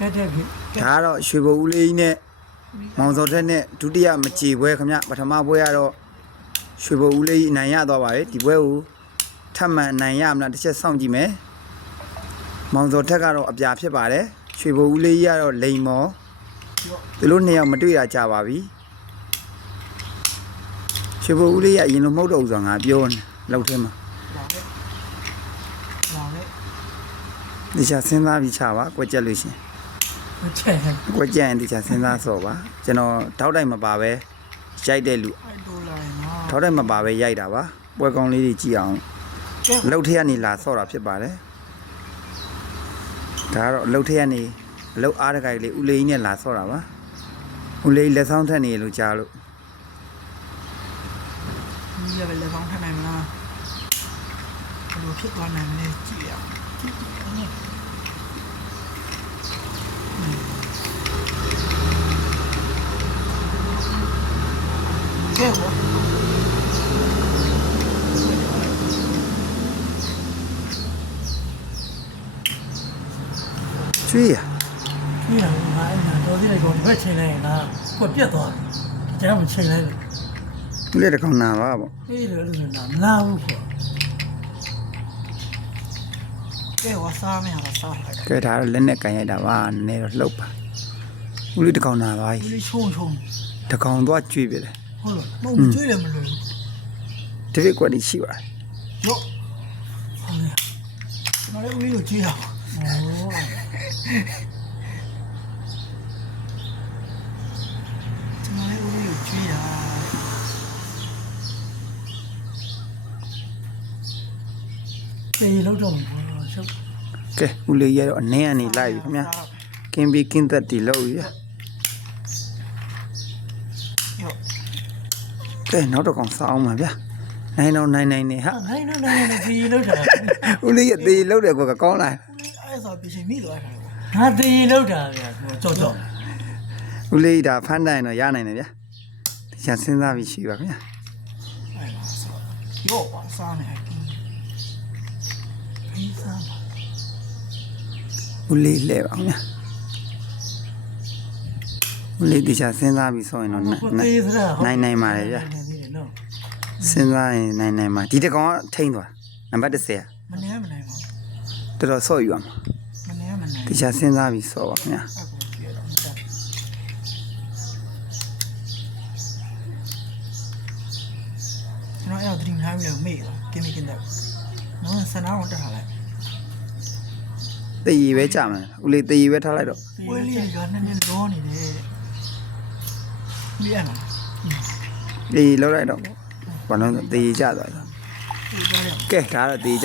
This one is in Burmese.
တက်တက်ဖြစ်ဒါကတော့ရွှေဘုံဦးလေးကြီးနဲ့မောင်စောထက်နဲ့ဒုတိယမကြည်ပွဲခင်ဗျပထမပွဲကတော့ရွှေဘုံဦးလေးကြီးအနိုင်ရသွားပါပြီဒီပွဲကိုထပ်မံအနိုင်ရမလားတစ်ချက်စောင့်ကြည့်မယ်မောင်စောထက်ကတော့အပြာဖြစ်ပါတယ်ရွှေဘုံဦးလေးကြီးကတော့လိန်မော်သူတို့နှစ်ယောက်မတွေ့တာကြပါပြီရွှေဘုံဦးလေးကြီးကအရင်လိုမဟုတ်တော့ဘူးဆိုတော့ငါပြောနေလောက်ထဲမှာလာခဲ့လာခဲ့ဒီချာစဉ်းစားပြီးချပါကွက်ကြက်လို့ရှရင်မချ က်ဟဲ့ကွက်ကြက်ရင်ဒီချာစဉ်းစားဆော့ပါကျွန်တော်တောက်တိုင်မပါပဲရိုက်တဲ့လူအဲ့ဒိုလာရင်နော်ထောက်တိုင်မပါပဲရိုက်တာပါပွဲကောင်းလေးတွေကြည့်အောင်ကဲအလုတ်ထက်ကနေလာဆော့တာဖြစ်ပါတယ်ဒါကတော့အလုတ်ထက်ကနေအလုတ်အားတကိုင်လေးဦးလေးကြီးနဲ့လာဆော့တာပါဦးလေးလက်ဆောင်ထက်နေလို့ကြားလို့ဒီရပဲလေကောင်းထနိုင်မလားဘယ်လိုဖြစ်သွားနိုင်မလဲကြည့်ရအောင် ကြည့်ကြည့်အောင်နော်ကဲဘောကျွေးရဒီဟာငါအဲ့ဒါတော်သေးတယ်ကောဒီဘက်ချိန်လိုက်ရင်ငါကွက်ပြတ်သွားတယ်ကျွန်တော်မချိန်လိုက်ဘူးဦးလေးတစ်ကောင်နာပါပေါ့အေးလေလို့ဆိုတာမလာဘူးခေါ်ကဲဝါစားမယ်ဟာစားလိုက်ကဲဒါကတော့လက်နဲ့ကန်ရိုက်တာပါနည်းနည်းတော့လှုပ်ပါဦးလေးတစ်ကောင်နာပါဒီလေးချုံချုံတစ်ကောင်သွားကျွေးပြတယ် ဟုတ်လားမဟုတ်ကျွေးလည်းမလို့ဒီပြကွက်ကြီးရှိပါတယ်ရော့ဟုတ်လေကျွန်တော်လည်းဦးလေးကိုကြည့်ရအောင်ကျွန်တော်လည်းဦးလေးကိုကြည့်ရတေးလောက်တော့မှာရှုပ်ကဲဦးလေးရတော့အနည်းအနေလိုက်ပြီခင်ဗျာကင်းပြီးကင်းသက်တီလောက်ပြီဗျာ ရော့ ကဲနောက်တစ်ကောင်စားအောင်ပါဗျာနိုင်တော့နိုင်နိုင်နေဟာနိုင်တော့နိုင်နေဒီလောက်တာဦးလေးရသေးလောက်တယ်ကွာကောင်းလာအဲ့ဆိုပြရှင်မိသွားတာငါတေးလောက်တာဗျာကြောက်ကြောက်ဦးလေးဒါဖမ်းတိုင်းတော့ရနိုင်တယ်ဗျာဒီချာစဉ်းစားပြီးရှိပါခင်ဗျာအဲ့ဒါဆိုရော့ပါစားနေပြီးစားပါဦးလေးလဲပါခင်ဗျာဦး လေးတခြားစဉ်းစားပြီးဆိုရင်တော့နိုင်နိုင်ပါတယ်ဗျာစဉ်းစားရင်နိုင်နိုင်ပါဒီတကောင်ကထိမ့်သွားနံပါတ်10อ่ะမနေမနိုင်ပါဘူးတော်တော်ဆော့ယူရမှာမနေမနိုင်တခြားစဉ်းစားပြီးဆော့ပါခင်ဗျာကျွန်တော်အဲ့တော့ဒီမှာပြီးတော့မေ့လာကင်းနေကင်းတော့နော်ဆန္ဒတော့တက်ထားလိုက်တေးရီပဲကြာမှာဦးလေးတေးရီပဲထားလိုက်တော့ဝဲလေးကနှစ်နှစ်လောနေတယ် ဒီအဲ့လားတည်ရည်လောက်လိုက်တော့ဘာလို့လဲတည်ရည်ကျသွားတာဒီကြားရကဲဒါတော့တည်ရည်ကျ